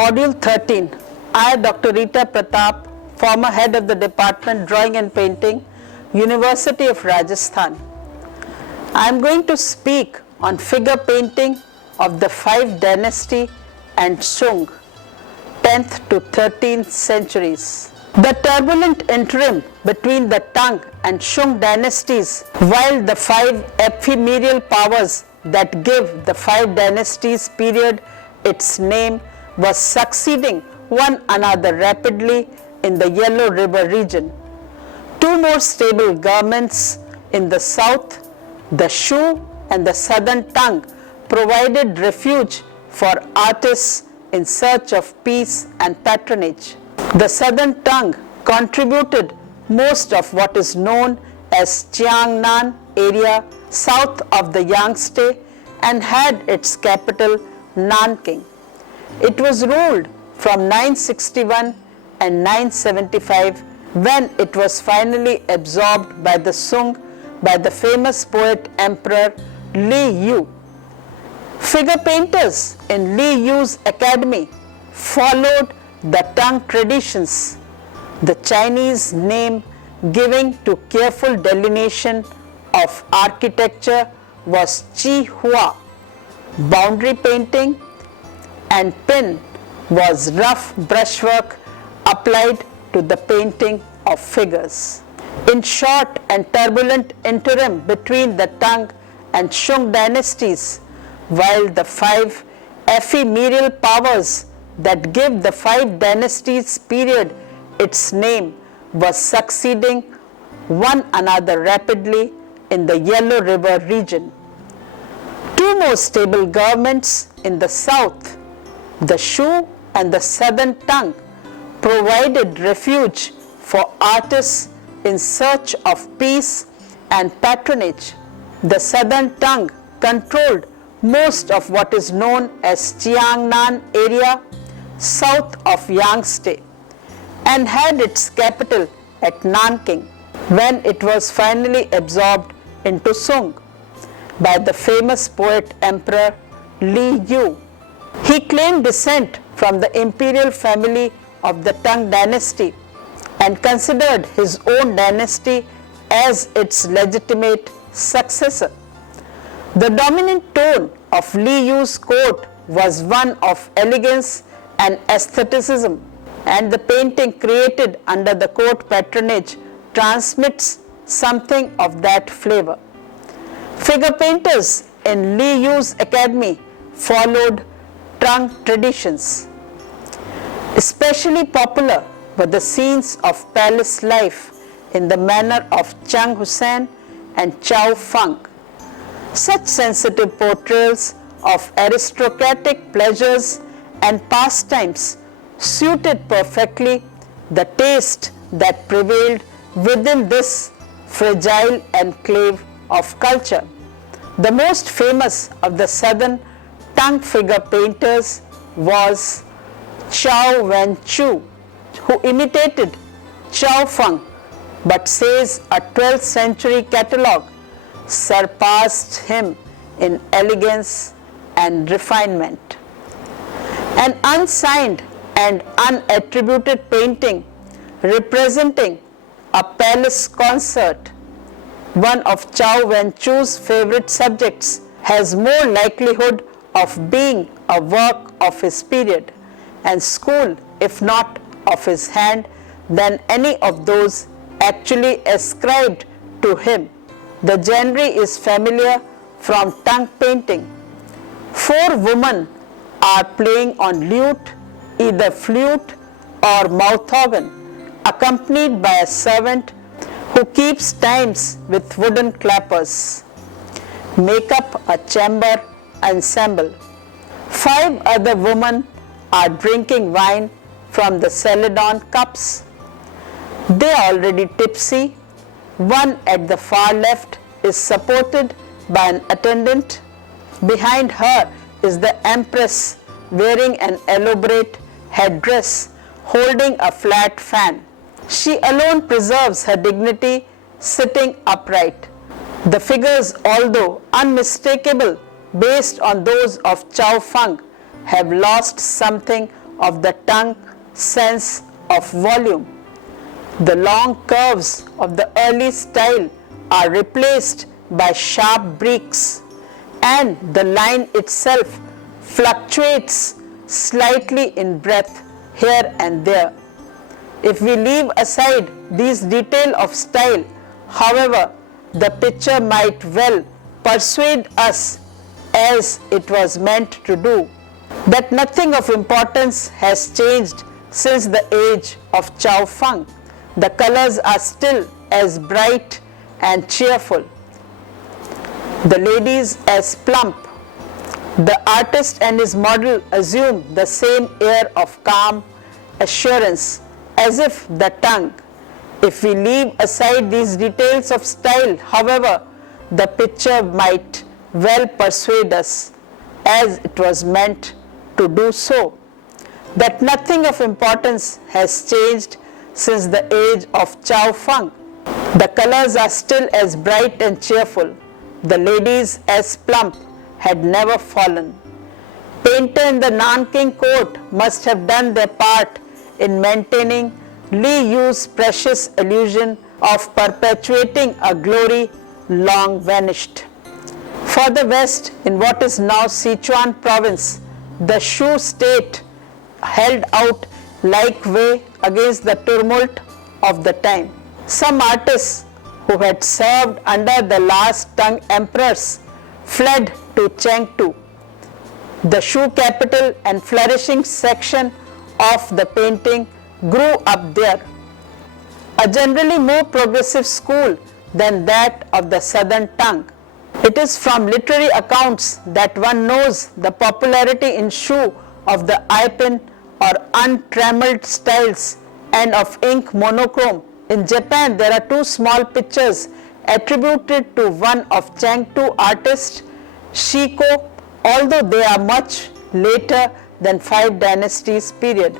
Module 13. I, Dr. Rita Pratap, former head of the Department Drawing and Painting, University of Rajasthan. I am going to speak on figure painting of the 5 dynasty and Shung, 10th to 13th centuries. The turbulent interim between the Tang and Shung dynasties, while the 5 ephemeral powers that give the 5 dynasties period its name was succeeding one another rapidly in the Yellow River region. 2 more stable governments in the south, the Shu and the southern Tang, provided refuge for artists in search of peace and patronage. The southern Tang contributed most of what is known as Jiangnan area south of the Yangtze and had its capital Nanking. It was ruled from 961 and 975 when it was finally absorbed by the Sung by the famous poet emperor Li Yu. Figure painters in Li Yu's academy followed the Tang traditions, the Chinese name giving to careful delineation of architecture was Chi Hua. Boundary painting and pin was rough brushwork applied to the painting of figures. In short and turbulent interim between the Tang and Shung dynasties, while the 5 ephemeral powers that give the 5 dynasties period its name was succeeding one another rapidly in the Yellow River region. 2 more stable governments in the south, the Shu and the southern Tang, provided refuge for artists in search of peace and patronage. The southern Tang controlled most of what is known as Jiangnan area south of Yangtze and had its capital at Nanking when it was finally absorbed into Sung by the famous poet emperor Li Yu. He claimed descent from the imperial family of the Tang dynasty and considered his own dynasty as its legitimate successor. The dominant tone of Li Yu's court was one of elegance and aestheticism, and the painting created under the court patronage transmits something of that flavor. Figure painters in Li Yu's academy followed Tang traditions. Especially popular were the scenes of palace life in the manner of Chang Hussein and Chao Feng. Such sensitive portrayals of aristocratic pleasures and pastimes suited perfectly the taste that prevailed within this fragile enclave of culture. The most famous of the southern Tang figure painters was Chao Wenchu, who imitated Chao Feng, but says a 12th century catalogue surpassed him in elegance and refinement. An unsigned and unattributed painting representing a palace concert, one of Chao Wenchu's favorite subjects, has more likelihood of being a work of his period and school, if not of his hand, than any of those actually ascribed to him. The genre is familiar from Tang painting. 4 women are playing on lute, either flute or mouth organ, accompanied by a servant who keeps times with wooden clappers, make up a chamber ensemble. 5 other women are drinking wine from the celadon cups. They are already tipsy. One at the far left is supported by an attendant. Behind her is the empress wearing an elaborate headdress, holding a flat fan. She alone preserves her dignity, sitting upright. The figures, although unmistakable based on those of Chao Feng, have lost something of the tongue sense of volume. The long curves of the early style are replaced by sharp breaks, and the line itself fluctuates slightly in breadth here and there. If we leave aside these details of style, however, the picture might well persuade us, as it was meant to do, that nothing of importance has changed since the age of Chow Feng. The colors are still as bright and cheerful, the ladies as plump. The artist and his model assume the same air of calm assurance as if the tongue. If we leave aside these details of style, however, the picture might well persuade us, as it was meant to do so, that nothing of importance has changed since the age of Chow Feng. The colors are still as bright and cheerful, the ladies as plump had never fallen. Painter in the Nanking court must have done their part in maintaining Li Yu's precious illusion of perpetuating a glory long vanished. Further west, in what is now Sichuan province, the Shu state held out like way against the tumult of the time. Some artists who had served under the last Tang emperors fled to Chengdu, the Shu capital, and flourishing section of the painting grew up there, a generally more progressive school than that of the southern Tang. It is from literary accounts that one knows the popularity in Shu of the eye-pen or untrammeled styles and of ink monochrome. In Japan, there are two small pictures attributed to one of Chengdu artist Shiko, although they are much later than 5 dynasties period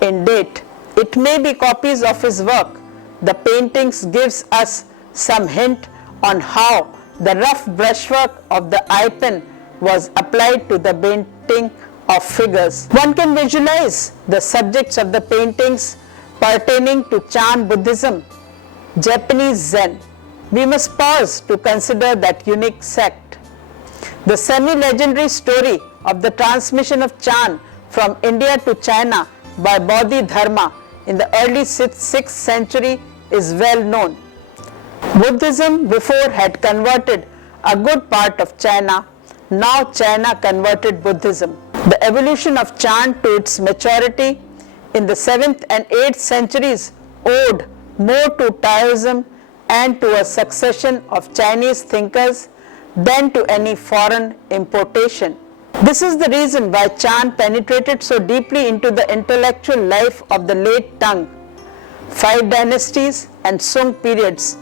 in date. It may be copies of his work. The paintings gives us some hint on how the rough brushwork of the eye-pen was applied to the painting of figures. One can visualize the subjects of the paintings pertaining to Chan Buddhism, Japanese Zen. We must pause to consider that unique sect. The semi-legendary story of the transmission of Chan from India to China by Bodhidharma in the early 6th century is well known. Buddhism before had converted a good part of China. Now China converted Buddhism. The evolution of Chan to its maturity in the 7th and 8th centuries owed more to Taoism and to a succession of Chinese thinkers than to any foreign importation. This is the reason why Chan penetrated so deeply into the intellectual life of the late Tang, 5 dynasties and Sung periods,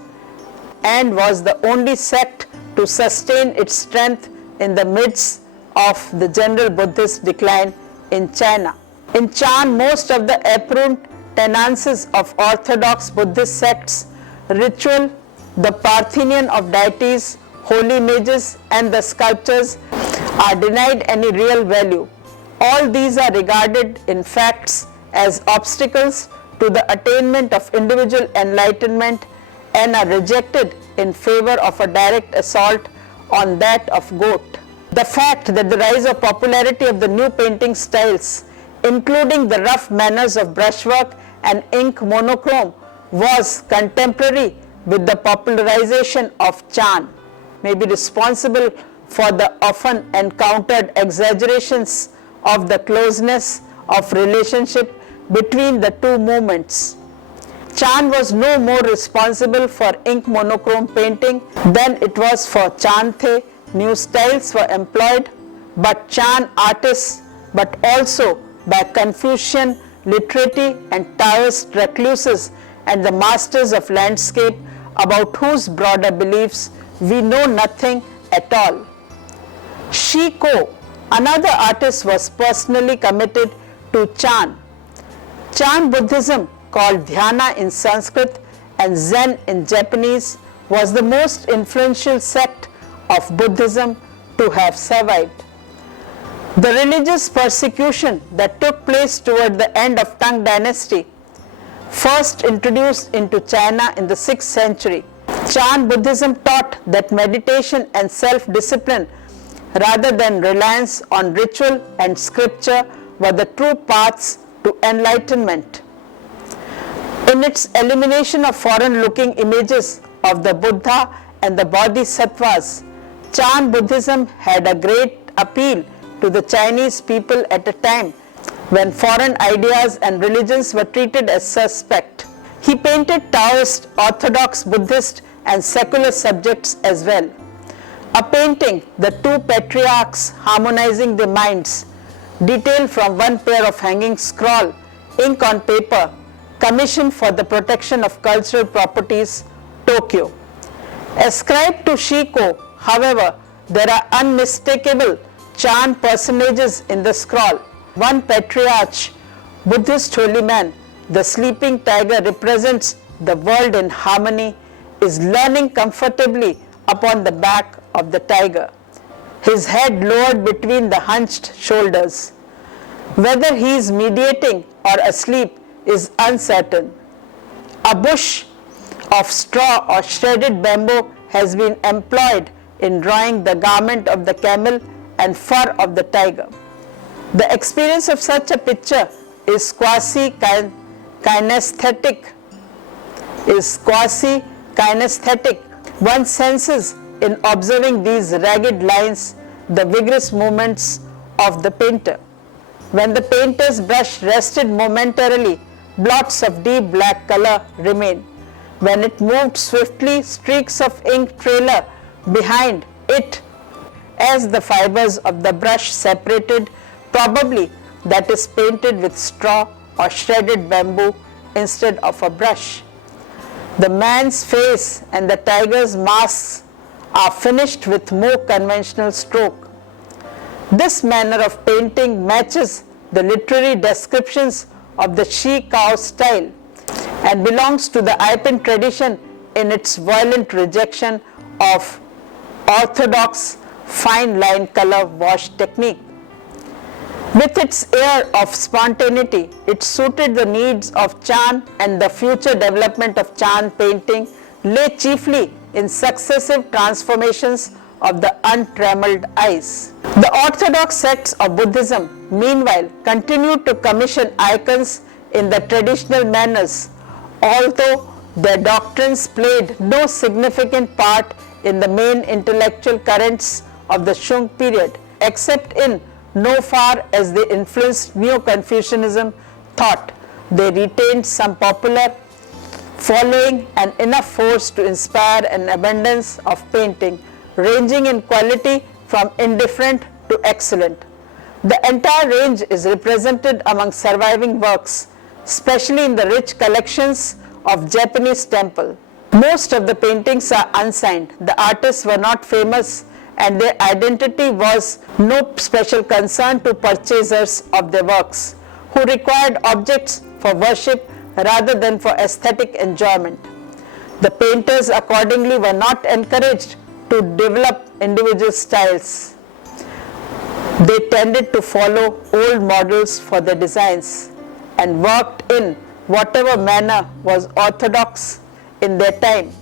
and was the only sect to sustain its strength in the midst of the general Buddhist decline in China. In Chan, most of the appurtenances of orthodox Buddhist sects, ritual, the Parthenon of deities, holy images, and the sculptures are denied any real value. All these are regarded in facts as obstacles to the attainment of individual enlightenment and are rejected in favor of a direct assault on that of Goethe. The fact that the rise of popularity of the new painting styles, including the rough manners of brushwork and ink monochrome, was contemporary with the popularization of Chan, may be responsible for the often encountered exaggerations of the closeness of relationship between the two movements. Chan was no more responsible for ink monochrome painting than it was for Chanthe. New styles were employed, but Chan artists, but also by Confucian literati and Taoist recluses and the masters of landscape, about whose broader beliefs we know nothing at all. Shiko, another artist, was personally committed to Chan. Chan Buddhism, called Dhyana in Sanskrit and Zen in Japanese, was the most influential sect of Buddhism to have survived. The religious persecution that took place toward the end of Tang dynasty, first introduced into China in the 6th century. Chan Buddhism taught that meditation and self-discipline rather than reliance on ritual and scripture were the true paths to enlightenment. In its elimination of foreign-looking images of the Buddha and the Bodhisattvas, Chan Buddhism had a great appeal to the Chinese people at a time when foreign ideas and religions were treated as suspect. He painted Taoist, Orthodox, Buddhist and secular subjects as well. A painting, The Two Patriarchs Harmonizing Their Minds, detailed from one pair of hanging scroll, ink on paper, commissioned for the protection of cultural properties, Tokyo. Ascribed to Shiko, however, there are unmistakable Chan personages in the scroll. One patriarch, Buddhist holy man, the sleeping tiger represents the world in harmony, is leaning comfortably upon the back of the tiger, his head lowered between the hunched shoulders. Whether he is meditating or asleep is uncertain. A bush of straw or shredded bamboo has been employed in drawing the garment of the camel and fur of the tiger. The experience of such a picture is quasi-kinesthetic. One senses in observing these ragged lines the vigorous movements of the painter. When the painter's brush rested momentarily, blots of deep black color remained. When it moved swiftly, streaks of ink trail behind it as the fibers of the brush separated. Probably that is painted with straw or shredded bamboo instead of a brush. The man's face and the tiger's masks are finished with more conventional stroke. This manner of painting matches the literary descriptions of the Shi Kao style and belongs to the Ipin tradition in its violent rejection of orthodox fine line color wash technique. With its air of spontaneity, it suited the needs of Chan, and the future development of Chan painting lay chiefly in successive transformations of the untrammeled eyes. The orthodox sects of Buddhism, meanwhile, continued to commission icons in the traditional manners, although their doctrines played no significant part in the main intellectual currents of the Shung period, except in no far as they influenced Neo-Confucianism thought. They retained some popular following and enough force to inspire an abundance of painting, ranging in quality from indifferent to excellent. The entire range is represented among surviving works, especially in the rich collections of Japanese temple. Most of the paintings are unsigned. The artists were not famous and their identity was no special concern to purchasers of their works, who required objects for worship rather than for aesthetic enjoyment. The painters accordingly were not encouraged to develop individual styles. They tended to follow old models for their designs and worked in whatever manner was orthodox in their time.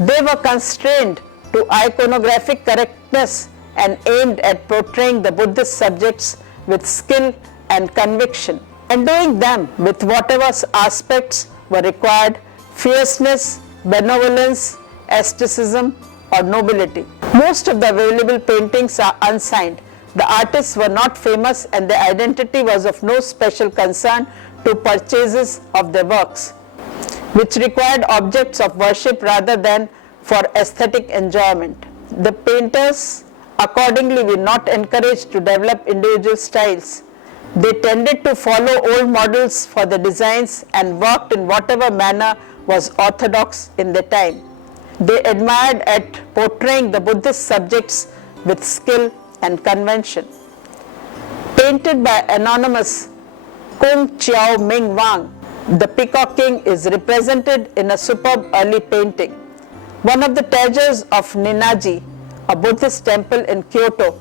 They were constrained to iconographic correctness and aimed at portraying the Buddhist subjects with skill and conviction, endowing them with whatever aspects were required: fierceness, benevolence, asceticism, or nobility. Most of the available paintings are unsigned. The artists were not famous and their identity was of no special concern to purchasers of their works, which required objects of worship rather than for aesthetic enjoyment. The painters accordingly were not encouraged to develop individual styles. They tended to follow old models for the designs and worked in whatever manner was orthodox in their time. They admired at portraying the Buddhist subjects with skill and convention. Painted by anonymous Kung Chiao Ming Wang, the Peacock King is represented in a superb early painting. One of the treasures of Ninnaji, a Buddhist temple in Kyoto,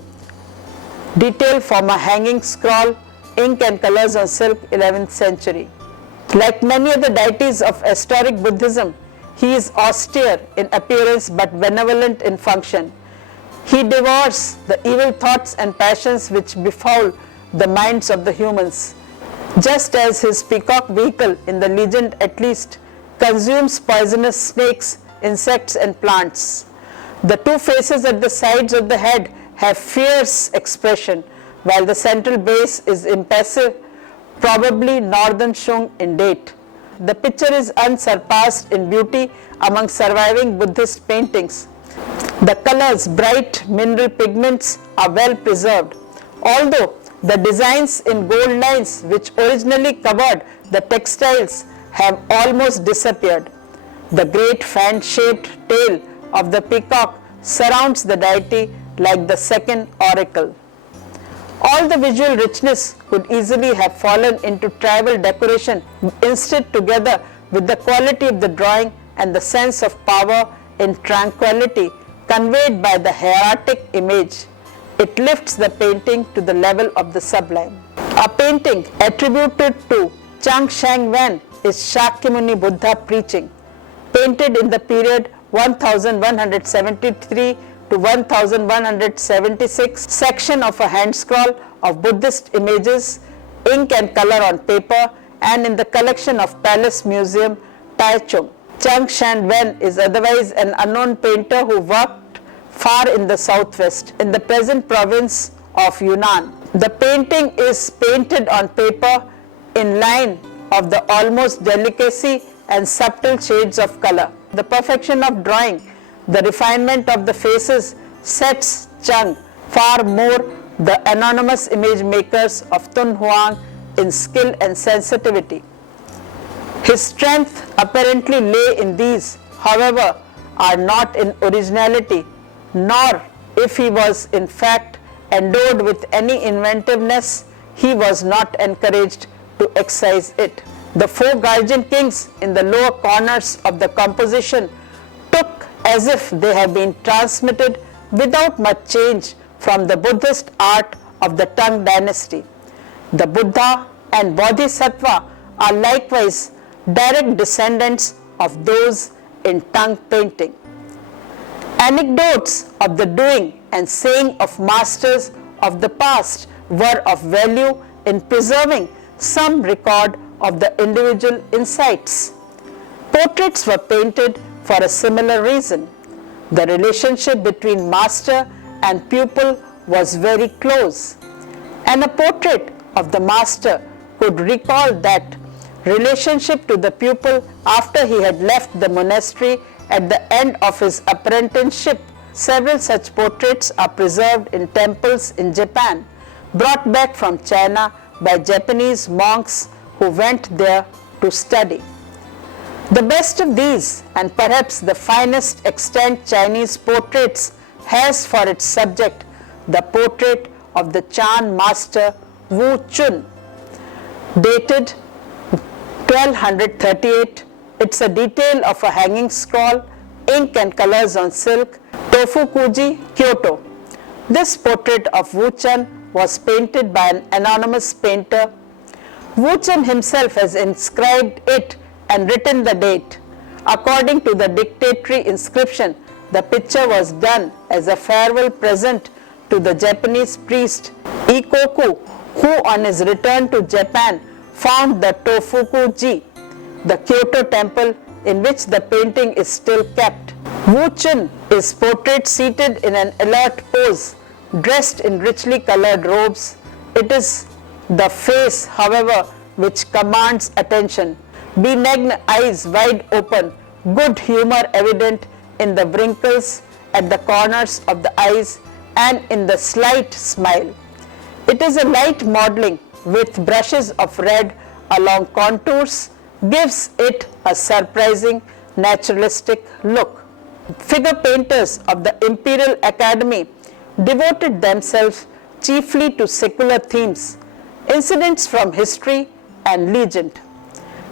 detail from a hanging scroll, ink and colors on silk, 11th century. Like many other deities of historic Buddhism, he is austere in appearance but benevolent in function. He devours the evil thoughts and passions which befoul the minds of the humans. Just as his peacock vehicle in the legend at least consumes poisonous snakes, insects and plants. The two faces at the sides of the head have fierce expression, while the central base is impassive, probably Northern Shung in date. The picture is unsurpassed in beauty among surviving Buddhist paintings. The colors, bright mineral pigments, are well preserved, although the designs in gold lines which originally covered the textiles have almost disappeared. The great fan-shaped tail of the peacock surrounds the deity like the second oracle. All the visual richness could easily have fallen into tribal decoration, instead together with the quality of the drawing and the sense of power in tranquility conveyed by the hieratic image, it lifts the painting to the level of the sublime. A painting attributed to Chang Shang Wen is Shakyamuni Buddha preaching, painted in the period 1173 to 1176, section of a hand scroll of Buddhist images, ink and color on paper, and in the collection of Palace Museum, Taichung. Chang Shang Wen is otherwise an unknown painter who worked far in the southwest, in the present province of Yunnan. The painting is painted on paper in line of the almost delicacy and subtle shades of color. The perfection of drawing, the refinement of the faces sets Chang far more the anonymous image makers of Tun Huang in skill and sensitivity. His strength apparently lay in these, however, are not in originality, nor if he was in fact endowed with any inventiveness, he was not encouraged to exercise it. The four guardian kings in the lower corners of the composition took as if they had been transmitted without much change from the Buddhist art of the Tang dynasty. The Buddha and Bodhisattva are likewise direct descendants of those in Tang painting. Anecdotes of the doing and saying of masters of the past were of value in preserving some record of the individual insights. Portraits were painted for a similar reason. The relationship between master and pupil was very close, and a portrait of the master could recall that relationship to the pupil after he had left the monastery at the end of his apprenticeship. Several such portraits are preserved in temples in Japan, brought back from China by Japanese monks who went there to study. The best of these, and perhaps the finest extant Chinese portraits, has for its subject the portrait of the Chan master Wu Chun, dated 1238. It's a detail of a hanging scroll, ink and colors on silk, Tofukuji, Kyoto. This portrait of Wu Chun was painted by an anonymous painter. Wu Chun himself has inscribed it and written the date. According to the dictatory inscription, the picture was done as a farewell present to the Japanese priest Ikoku, who on his return to Japan found the Tofuku-ji, the Kyoto temple in which the painting is still kept. Wu Chun is portrayed seated in an alert pose, dressed in richly colored robes. It is the face, however, which commands attention. Benignant eyes wide open, good humor evident in the wrinkles at the corners of the eyes and in the slight smile. It is a light modeling with brushes of red along contours, gives it a surprising naturalistic look. Figure painters of the Imperial Academy devoted themselves chiefly to secular themes, incidents from history and legend.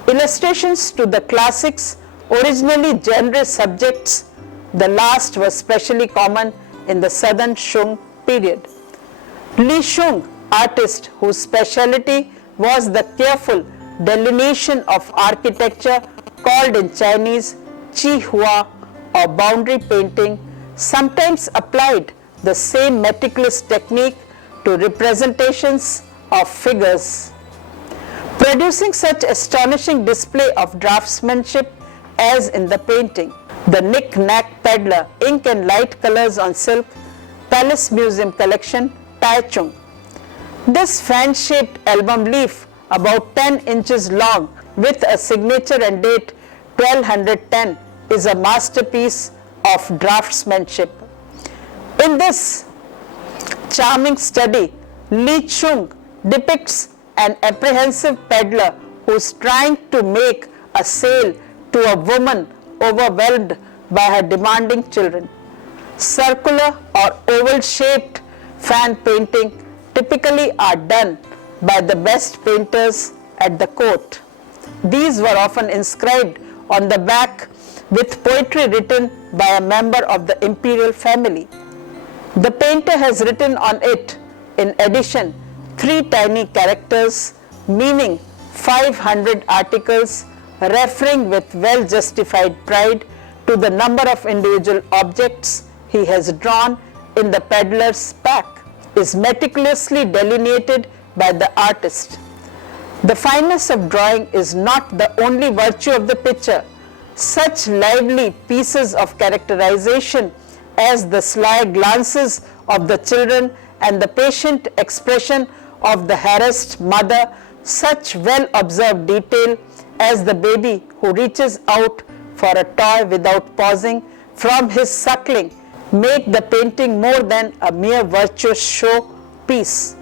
Illustrations to the classics, originally genre subjects, the last was specially common in the Southern Shung period. Li Shung, artist whose specialty was the careful delineation of architecture called in Chinese Chi Hua or boundary painting, sometimes applied the same meticulous technique to representations of figures. Producing such astonishing display of draftsmanship as in the painting, the Knick-Knack Peddler, Ink and Light Colors on Silk, Palace Museum Collection, Taichung. This fan-shaped album leaf, about 10 inches long with a signature and date 1210, is a masterpiece of draftsmanship. In this charming study, Li Shung depicts an apprehensive peddler who is trying to make a sale to a woman overwhelmed by her demanding children. Circular or oval-shaped fan painting typically are done by the best painters at the court. These were often inscribed on the back with poetry written by a member of the imperial family. The painter has written on it, in addition, 3 tiny characters meaning 500 articles, referring with well-justified pride to the number of individual objects he has drawn in the peddler's pack, is meticulously delineated by the artist. The fineness of drawing is not the only virtue of the picture. Such lively pieces of characterization as the sly glances of the children and the patient expression of the harassed mother, such well-observed detail as the baby who reaches out for a toy without pausing from his suckling, make the painting more than a mere virtuous show piece.